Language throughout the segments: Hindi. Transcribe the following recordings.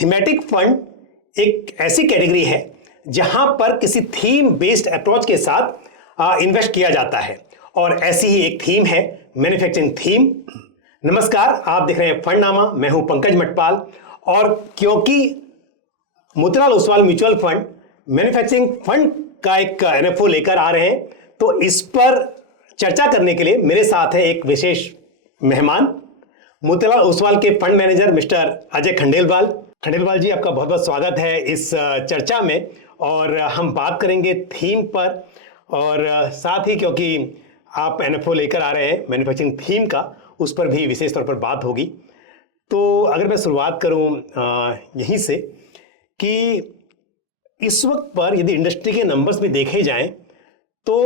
थीमेटिक फंड एक ऐसी कैटेगरी है जहां पर किसी थीम बेस्ड अप्रोच के साथ इन्वेस्ट किया जाता है, और ऐसी ही एक थीम है मैन्युफैक्चरिंग थीम। नमस्कार, आप देख रहे हैं फंडनामा। मैं हूं पंकज मटपाल, और क्योंकि Motilal Oswal mutual fund manufacturing fund का एक एनएफओ लेकर आ रहे हैं, तो इस पर चर्चा करने के लिए मेरे साथ है एक विशेष मेहमान, मोतीलाल ओसवाल के fund manager mister Ajay Khandelwal. Khandelwal ji, आपका बहुत बहुत स्वागत है इस चर्चा में। और हम बात करेंगे थीम पर, और साथ ही क्योंकि आप एनएफओ लेकर आ रहे हैं मैन्युफैक्चरिंग थीम का, उस पर भी विशेष तौर पर बात होगी। तो अगर मैं शुरुआत करूं यहीं से कि इस वक्त पर यदि इंडस्ट्री के नंबर्स में देखे जाएं तो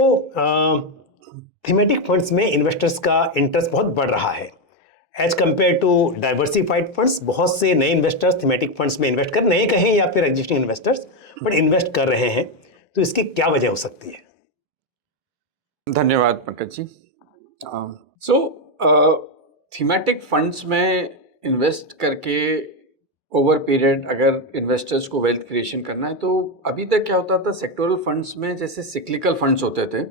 थीमेटिक फंड्स में इन्वेस्टर्स का इंटरेस्ट बहुत बढ़ रहा है as compare to diversified funds. बहुत से नए इन्वेस्टर्स थीमेटिक फंड्स में इन्वेस्ट कर, नए कहें या फिर एग्जिस्टिंग इन्वेस्टर्स, बट इन्वेस्ट कर रहे हैं। तो इसकी क्या वजह हो सकती है? धन्यवाद पंकज जी। थीमेटिक फंड्स में इन्वेस्ट करके ओवर पीरियड अगर इन्वेस्टर्स को वेल्थ क्रिएशन करना है, तो अभी तक क्या होता था, सेक्टोरल फंड्स में जैसे सिक्लिकल फंड्स होते थे,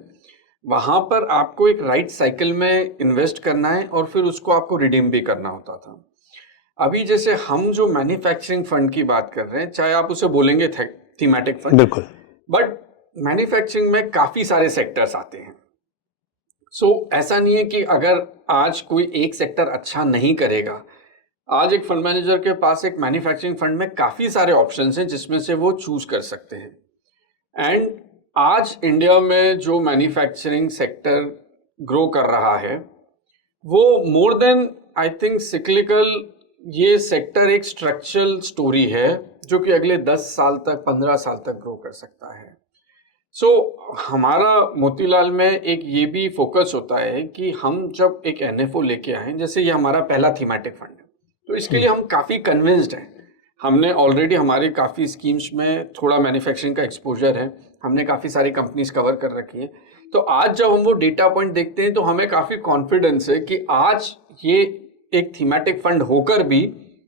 वहाँ पर आपको एक राइट साइकिल में इन्वेस्ट करना है और फिर उसको आपको रिडीम भी करना होता था। अभी जैसे हम जो मैन्युफैक्चरिंग फंड की बात कर रहे हैं, चाहे आप उसे बोलेंगे थीमेटिक फंड, बिल्कुल, बट मैन्युफैक्चरिंग में काफ़ी सारे सेक्टर्स आते हैं। ऐसा नहीं है कि अगर आज कोई एक सेक्टर अच्छा नहीं करेगा, आज एक फंड मैनेजर के पास एक मैन्युफैक्चरिंग फंड में काफ़ी सारे ऑप्शंस हैं जिसमें से वो चूज कर सकते हैं। एंड आज इंडिया में जो मैन्युफैक्चरिंग सेक्टर ग्रो कर रहा है, वो more than I think cyclical, ये सेक्टर एक स्ट्रक्चरल स्टोरी है जो कि अगले 10 साल तक, 15 साल तक ग्रो कर सकता है। हमारा मोतीलाल में एक ये भी फोकस होता है कि हम जब एक एनएफओ लेके आए, जैसे ये हमारा पहला थीमेटिक फंड है, तो इसके लिए हम काफ़ी कन्विंस्ड हैं। हमने ऑलरेडी हमारी काफ़ी स्कीम्स में थोड़ा मैन्युफैक्चरिंग का एक्सपोजर है, हमने काफ़ी सारी कंपनीज कवर कर रखी हैं। तो आज जब हम वो डेटा पॉइंट देखते हैं तो हमें काफ़ी कॉन्फिडेंस है कि आज ये एक थीमेटिक फंड होकर भी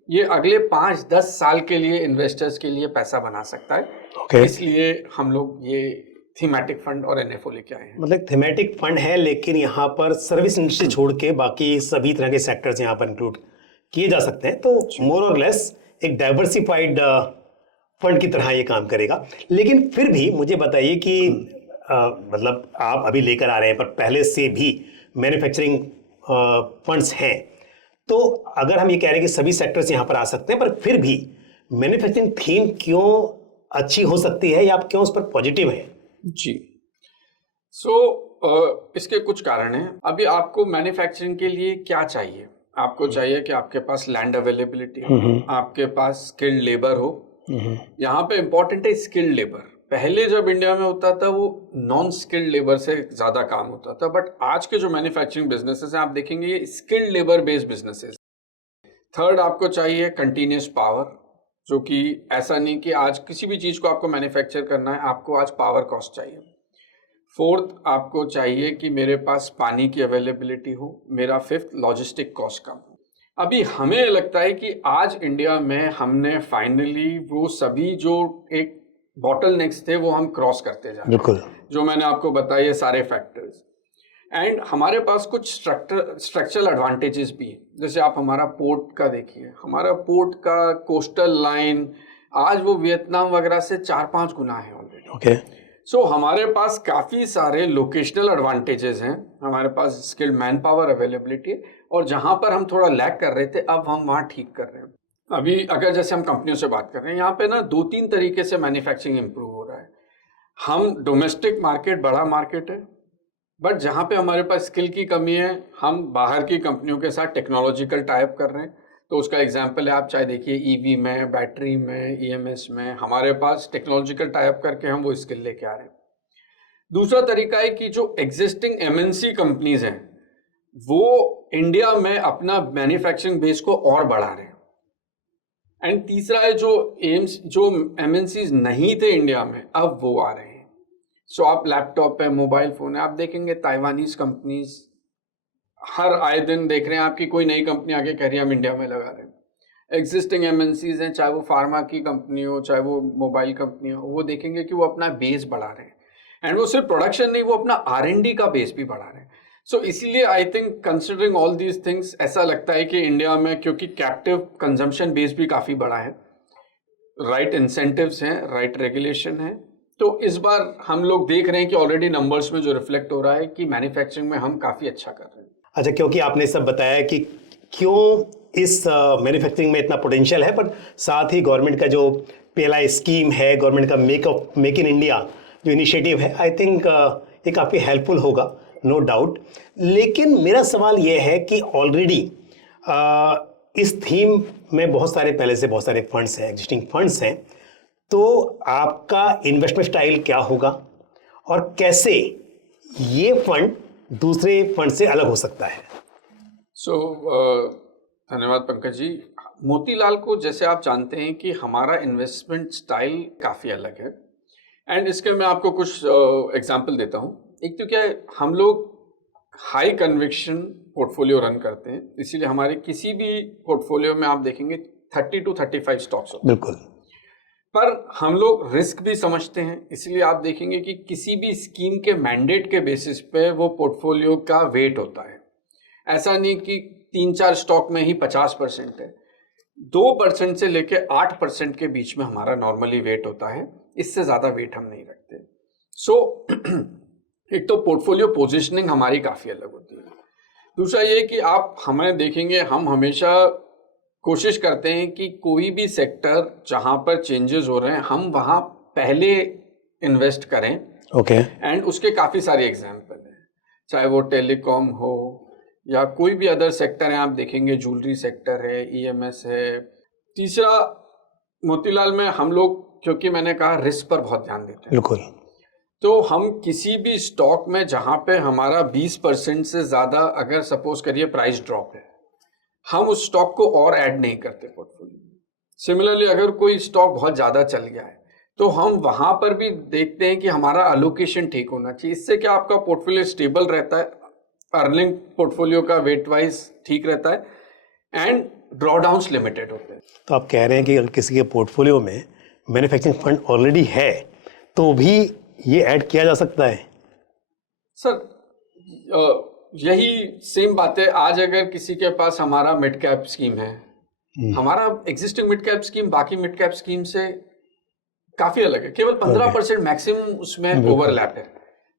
ये अगले 5-10 साल के लिए इन्वेस्टर्स के लिए पैसा बना सकता है। इसलिए हम लोग ये थीमेटिक फंड और एनएफओ लेके आए हैं। मतलब थीमेटिक फंड है, लेकिन यहाँ पर सर्विस इंडस्ट्री छोड़ के बाकी सभी तरह के सेक्टर्स यहाँ पर इंक्लूड किए जा सकते हैं। तो मोर और लेस एक डाइवर्सिफाइड फंड की तरह ये काम करेगा। लेकिन फिर भी मुझे बताइए कि मतलब आप अभी लेकर आ रहे हैं, पर पहले से भी मैन्युफैक्चरिंग फंड्स हैं, तो अगर हम ये कह रहे हैं कि सभी सेक्टर्स यहाँ पर आ सकते हैं, पर फिर भी मैन्युफैक्चरिंग थीम क्यों अच्छी हो सकती है, या आप क्यों उस पर पॉजिटिव हैं? जी, इसके कुछ कारण हैं। अभी आपको मैन्युफैक्चरिंग के लिए क्या चाहिए? आपको चाहिए कि आपके पास लैंड अवेलेबिलिटी हो, आपके पास स्किल्ड लेबर हो। यहाँ पे इम्पोर्टेंट है स्किल्ड लेबर। पहले जब इंडिया में होता था वो नॉन स्किल्ड लेबर से ज़्यादा काम होता था, बट आज के जो मैन्युफैक्चरिंग बिजनेसेस हैं, आप देखेंगे ये skilled labour based businesses. Third, आपको चाहिए कंटिन्यूस पावर, जो कि ऐसा नहीं कि आज किसी भी चीज़ को आपको मैन्युफैक्चर करना है, आपको आज पावर कॉस्ट चाहिए। फोर्थ, आपको चाहिए कि मेरे पास पानी की अवेलेबिलिटी हो। मेरा फिफ्थ, लॉजिस्टिक कॉस्ट कम हो। अभी हमें लगता है कि आज इंडिया में हमने फाइनली वो सभी जो एक बॉटलनेक्स थे वो हम क्रॉस करते जा रहे हैं, जो मैंने आपको बताया सारे फैक्टर्स। एंड हमारे पास कुछ स्ट्रक्चरल एडवांटेजेस भी हैं। जैसे आप हमारा पोर्ट का देखिए, हमारा पोर्ट का कोस्टल लाइन आज वो वियतनाम वगैरह से 4-5 गुना है ऑलरेडी। हमारे पास काफ़ी सारे लोकेशनल एडवांटेजेस हैं, हमारे पास स्किल्ड मैन पावर अवेलेबिलिटी है, और जहाँ पर हम थोड़ा लैग कर रहे थे अब हम वहाँ ठीक कर रहे हैं। अभी अगर जैसे हम कंपनियों से बात कर रहे हैं, यहाँ पे ना 2-3 तरीके से मैन्युफैक्चरिंग इंप्रूव हो रहा है। हम डोमेस्टिक मार्केट बड़ा मार्केट है, बट जहाँ पे हमारे पास स्किल की कमी है, हम बाहर की कंपनियों के साथ टेक्नोलॉजिकल टाइप कर रहे हैं। तो उसका एग्जांपल है, आप चाहे देखिए ईवी में, बैटरी में, ईएमएस में, हमारे पास टेक्नोलॉजिकल टाइप करके हम वो स्किल लेके आ रहे हैं। दूसरा तरीका है कि जो एग्जिस्टिंग एमएनसी कंपनीज हैं वो इंडिया में अपना मैन्युफैक्चरिंग बेस को और बढ़ा रहे हैं। एंड तीसरा है जो एमएनसीज नहीं थे इंडिया में, अब वो आ रहे हैं। आप लैपटॉप है, मोबाइल फोन है, आप देखेंगे ताइवानीज कंपनीज हर आए दिन देख रहे हैं आपकी कोई नई कंपनी आगे कह रही है हम इंडिया में लगा रहे हैं। एग्जिस्टिंग एमएनसीज हैं, चाहे वो फार्मा की कंपनी हो, चाहे वो मोबाइल कंपनी हो, वो देखेंगे कि वो अपना बेस बढ़ा रहे हैं। एंड वो सिर्फ प्रोडक्शन नहीं, वो अपना R&D का बेस भी बढ़ा रहे हैं। सो इसीलिए I think considering all these things, ऐसा लगता है कि इंडिया में, क्योंकि कैप्टिव कंजम्पशन बेस भी काफ़ी बड़ा है, राइट इंसेंटिव्स हैं, राइट रेगुलेशन है, तो इस बार हम लोग देख रहे हैं कि ऑलरेडी नंबर्स में जो रिफ्लेक्ट हो रहा है कि मैन्युफैक्चरिंग में हम काफ़ी अच्छा कर रहे हैं। अच्छा, क्योंकि आपने सब बताया कि क्यों इस मैन्युफैक्चरिंग में इतना पोटेंशियल है, पर साथ ही गवर्नमेंट का जो पहला स्कीम है, गवर्नमेंट का मेक इन इंडिया जो इनिशिएटिव है, आई थिंक ये काफ़ी हेल्पफुल होगा, नो डाउट। लेकिन मेरा सवाल ये है कि ऑलरेडी इस थीम में बहुत सारे पहले से बहुत सारे फंड्स हैं, एग्जिस्टिंग फंड्स हैं, तो आपका इन्वेस्टमेंट स्टाइल क्या होगा और कैसे ये फंड दूसरे फंड से अलग हो सकता है? धन्यवाद पंकज जी। मोतीलाल को जैसे आप जानते हैं कि हमारा इन्वेस्टमेंट स्टाइल काफ़ी अलग है, एंड इसके मैं आपको कुछ एग्जांपल देता हूँ। एक तो क्या है, हम लोग हाई कन्विक्शन पोर्टफोलियो रन करते हैं, इसीलिए हमारे किसी भी पोर्टफोलियो में आप देखेंगे 30 to 35 स्टॉक्स होते हैं। बिल्कुल। पर हम लोग रिस्क भी समझते हैं, इसलिए आप देखेंगे कि किसी भी स्कीम के मैंडेट के बेसिस पे वो पोर्टफोलियो का वेट होता है। ऐसा नहीं कि 3-4 स्टॉक में ही 50% है, 2% से लेके 8% के बीच में हमारा नॉर्मली वेट होता है, इससे ज़्यादा वेट हम नहीं रखते। एक तो पोर्टफोलियो पोजिशनिंग हमारी काफ़ी अलग होती है। दूसरा ये कि आप हमें देखेंगे, हम हमेशा कोशिश करते हैं कि कोई भी सेक्टर जहां पर चेंजेस हो रहे हैं, हम वहां पहले इन्वेस्ट करें। ओके। एंड उसके काफ़ी सारे एग्जाम्पल हैं, चाहे वो टेलीकॉम हो या कोई भी अदर सेक्टर है। आप देखेंगे ज्वेलरी सेक्टर है, EMS है। तीसरा, मोतीलाल में हम लोग, क्योंकि मैंने कहा रिस्क पर बहुत ध्यान देते हैं, बिल्कुल। तो हम किसी भी स्टॉक में जहां पे हमारा 20% से ज़्यादा, अगर सपोज करिए प्राइस ड्रॉप है, हम उस स्टॉक को और ऐड नहीं करते पोर्टफोलियो में। सिमिलरली अगर कोई स्टॉक बहुत ज़्यादा चल गया है, तो हम वहां पर भी देखते हैं कि हमारा अलोकेशन ठीक होना चाहिए। इससे क्या, आपका पोर्टफोलियो स्टेबल रहता है, अर्निंग पोर्टफोलियो का वेट वाइज ठीक रहता है, एंड ड्रॉडाउन्स लिमिटेड होते हैं। तो आप कह रहे हैं कि अगर किसी के पोर्टफोलियो में मैन्युफैक्चरिंग फंड ऑलरेडी है तो भी ये ऐड किया जा सकता है? सर, यही सेम बात है। आज अगर किसी के पास हमारा मिड कैप स्कीम है, हमारा एग्जिस्टिंग मिड कैप स्कीम बाकी मिड कैप स्कीम से काफी अलग है, केवल 15% मैक्सिमम उसमें ओवरलैप है।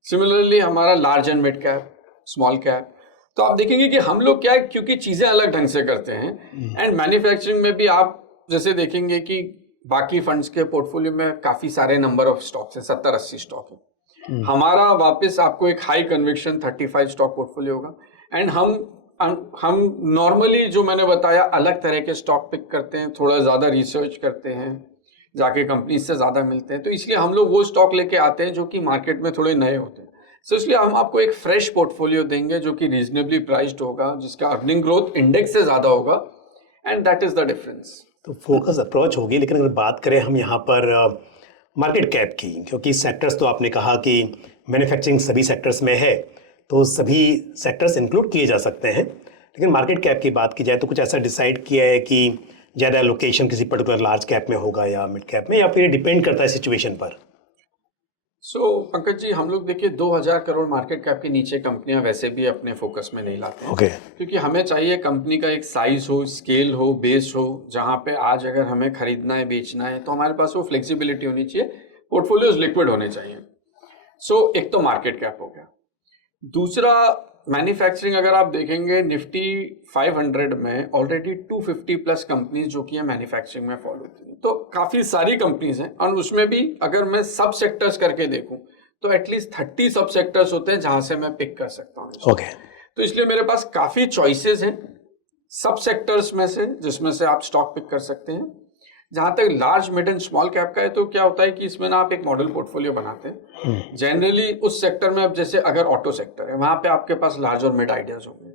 सिमिलरली हमारा large and mid cap, small cap, तो आप देखेंगे कि हम लोग क्या है, क्योंकि चीजें अलग ढंग से करते हैं। एंड मैन्युफैक्चरिंग में भी आप जैसे देखेंगे कि बाकी फंड्स के पोर्टफोलियो में काफी सारे नंबर ऑफ स्टॉक्स हैं, 70-80 स्टॉक है। हमारा वापस आपको एक हाई कन्विक्शन 35 स्टॉक पोर्टफोलियो होगा। एंड हम नॉर्मली, जो मैंने बताया, अलग तरह के स्टॉक पिक करते हैं, थोड़ा ज़्यादा रिसर्च करते हैं, जाके कंपनी से ज़्यादा मिलते हैं, तो इसलिए हम लोग वो स्टॉक लेके आते हैं जो कि मार्केट में थोड़े नए होते हैं। सो इसलिए हम आपको एक फ्रेश पोर्टफोलियो देंगे जो कि रीजनेबली प्राइस्ड होगा, जिसका अर्निंग ग्रोथ इंडेक्स से ज़्यादा होगा, and that is the difference. तो फोकस अप्रोच होगी। लेकिन अगर बात करें हम यहाँ पर मार्केट कैप की, क्योंकि सेक्टर्स तो आपने कहा कि मैन्युफैक्चरिंग सभी सेक्टर्स में है, तो सभी सेक्टर्स इंक्लूड किए जा सकते हैं। लेकिन मार्केट कैप की बात की जाए तो कुछ ऐसा डिसाइड किया है कि ज़्यादा लोकेशन किसी पर्टिकुलर लार्ज कैप में होगा या मिड कैप में, या फिर डिपेंड करता है सिचुएशन पर? पंकज जी, हम लोग देखिए 2000 करोड़ मार्केट कैप के नीचे कंपनियां वैसे भी अपने फोकस में नहीं लाते हैं। क्योंकि हमें चाहिए कंपनी का एक साइज हो, स्केल हो, बेस हो, जहां पे आज अगर हमें खरीदना है, बेचना है, तो हमारे पास वो फ्लेक्सिबिलिटी होनी चाहिए, पोर्टफोलियोज लिक्विड होने चाहिए। एक तो मार्केट कैप हो गया। दूसरा, मैन्युफैक्चरिंग अगर आप देखेंगे निफ्टी 500 में ऑलरेडी 250 प्लस कंपनीज जो कि मैन्युफैक्चरिंग में फॉलो होती है, तो काफी सारी कंपनीज हैं। और उसमें भी अगर मैं सब सेक्टर्स करके देखूं तो एटलीस्ट 30 सब सेक्टर्स होते हैं जहां से मैं पिक कर सकता हूं। तो इसलिए मेरे पास काफी चॉइसेस हैं सब सेक्टर्स में से, जिसमें से आप स्टॉक पिक कर सकते हैं। जहां तक large, mid and small cap का है, तो क्या होता है कि इसमें ना आप एक मॉडल पोर्टफोलियो बनाते हैं। जनरली उस सेक्टर में, अब जैसे अगर ऑटो सेक्टर है, वहां पे आपके पास लार्ज और मिड आइडियाज होंगे।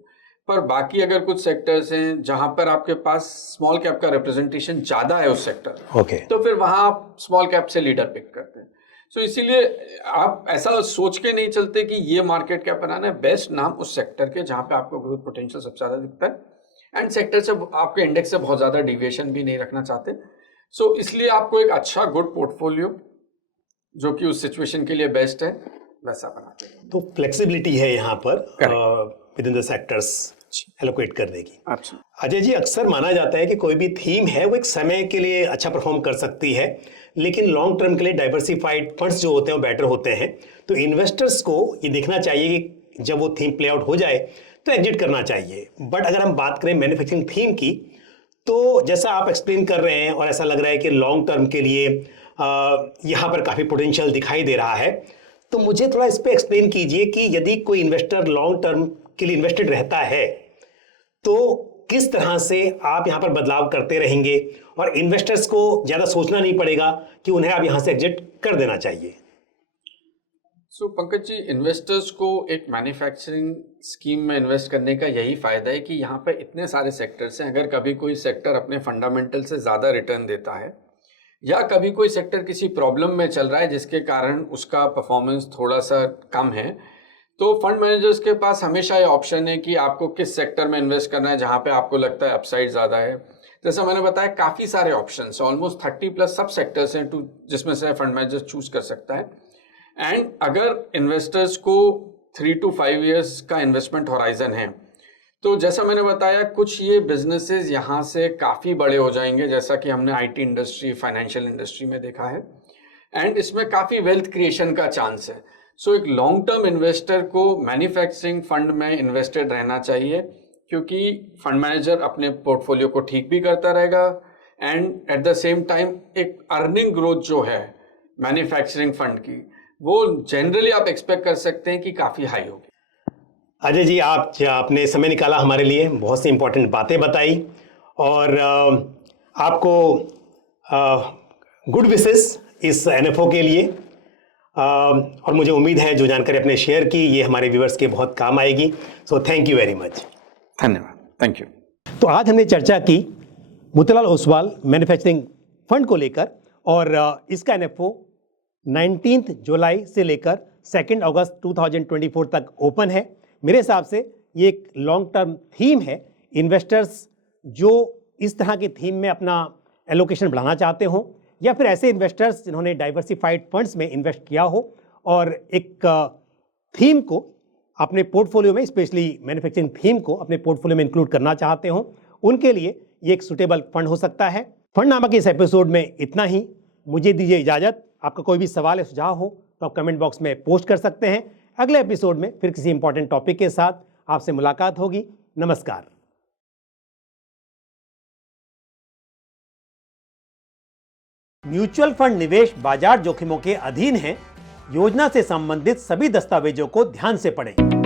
पर बाकी अगर कुछ सेक्टर्स हैं जहां पर आपके पास स्मॉल कैप का रिप्रेजेंटेशन ज्यादा है उस सेक्टर में, तो फिर वहां आप स्मॉल कैप से लीडर पिक करते हैं। इसीलिए आप ऐसा सोच के नहीं चलते कि ये मार्केट कैप बनाना है, बेस्ट नाम उस सेक्टर के जहां पे आपको ग्रोथ पोटेंशियल सबसे ज्यादा दिखता है, एंड सेक्टर से आपके इंडेक्स से बहुत ज्यादा डिविएशन भी नहीं रखना चाहते। सो इसलिए आपको एक अच्छा गुड पोर्टफोलियो जो कि उस सिचुएशन के लिए बेस्ट है वैसा बनाते हैं। तो फ्लेक्सिबिलिटी है यहाँ पर with in the sectors allocate करने की। अच्छा अजय जी, अक्सर माना जाता है कि कोई भी थीम है वो एक समय के लिए अच्छा परफॉर्म कर सकती है, लेकिन लॉन्ग टर्म के लिए डाइवर्सिफाइड फंड्स जो होते हैं वो बेटर होते हैं। तो इन्वेस्टर्स को ये देखना चाहिए कि जब वो थीम प्ले आउट हो जाए तो एग्जिट करना चाहिए। बट अगर हम बात करें मैन्युफैक्चरिंग थीम की, तो जैसा आप एक्सप्लेन कर रहे हैं और ऐसा लग रहा है कि लॉन्ग टर्म के लिए यहाँ पर काफ़ी पोटेंशियल दिखाई दे रहा है, तो मुझे थोड़ा इस पर एक्सप्लेन कीजिए कि यदि कोई इन्वेस्टर लॉन्ग टर्म के लिए इन्वेस्टेड रहता है तो किस तरह से आप यहाँ पर बदलाव करते रहेंगे और इन्वेस्टर्स को ज़्यादा सोचना नहीं पड़ेगा कि उन्हें आप यहाँ से एग्जिट कर देना चाहिए। सो पंकज जी, इन्वेस्टर्स को एक मैन्युफैक्चरिंग स्कीम में इन्वेस्ट करने का यही फायदा है कि यहाँ पे इतने सारे सेक्टर्स हैं। अगर कभी कोई सेक्टर अपने फंडामेंटल से ज़्यादा रिटर्न देता है या कभी कोई सेक्टर किसी प्रॉब्लम में चल रहा है जिसके कारण उसका परफॉर्मेंस थोड़ा सा कम है, तो फंड मैनेजर्स के पास हमेशा ये ऑप्शन है कि आपको किस सेक्टर में इन्वेस्ट करना है जहाँ पे आपको लगता है अपसाइड ज़्यादा है। जैसा मैंने बताया, काफ़ी सारे ऑप्शंस, ऑलमोस्ट 30+ सब सेक्टर्स हैं जिसमें से फंड मैनेजर चूज कर सकता है। एंड अगर इन्वेस्टर्स को 3 to 5 years का इन्वेस्टमेंट हॉराइजन है, तो जैसा मैंने बताया कुछ ये बिजनेसेस यहाँ से काफ़ी बड़े हो जाएंगे, जैसा कि हमने आईटी इंडस्ट्री, फाइनेंशियल इंडस्ट्री में देखा है। एंड इसमें काफ़ी वेल्थ क्रिएशन का चांस है। सो एक लॉन्ग टर्म इन्वेस्टर को मैन्युफैक्चरिंग फंड में इन्वेस्टेड रहना चाहिए, क्योंकि फंड मैनेजर अपने पोर्टफोलियो को ठीक भी करता रहेगा and at the same time एक अर्निंग ग्रोथ जो है मैन्युफैक्चरिंग फंड की, वो जनरली आप एक्सपेक्ट कर सकते हैं कि काफ़ी हाई होगी। अजय जी, आपने समय निकाला हमारे लिए, बहुत सी इंपॉर्टेंट बातें बताई और आपको गुड विशेस इस एनएफओ के लिए। और मुझे उम्मीद है जो जानकारी आपने शेयर की ये हमारे व्यूअर्स के बहुत काम आएगी। So thank you very much. धन्यवाद, थैंक यू। तो आज हमने चर्चा की मोतीलाल ओसवाल मैन्युफैक्चरिंग फंड को लेकर और इसका एनएफओ 19 जुलाई से लेकर 2 अगस्त 2024 तक ओपन है। मेरे हिसाब से ये एक लॉन्ग टर्म थीम है। इन्वेस्टर्स जो इस तरह की थीम में अपना एलोकेशन बढ़ाना चाहते हो या फिर ऐसे इन्वेस्टर्स जिन्होंने डाइवर्सिफाइड फंड्स में इन्वेस्ट किया हो और एक थीम को अपने पोर्टफोलियो में, स्पेशली मैन्युफैक्चरिंग थीम को अपने पोर्टफोलियो में इंक्लूड करना चाहते हो, उनके लिए ये एक सुटेबल फंड हो सकता है। फंड नामक इस एपिसोड में इतना ही। मुझे दीजिए इजाज़त। आपका कोई भी सवाल या सुझाव हो तो आप कमेंट बॉक्स में पोस्ट कर सकते हैं। अगले एपिसोड में फिर किसी इंपॉर्टेंट टॉपिक के साथ आपसे मुलाकात होगी। नमस्कार। म्यूचुअल फंड निवेश बाजार जोखिमों के अधीन है। योजना से संबंधित सभी दस्तावेजों को ध्यान से पढ़ें।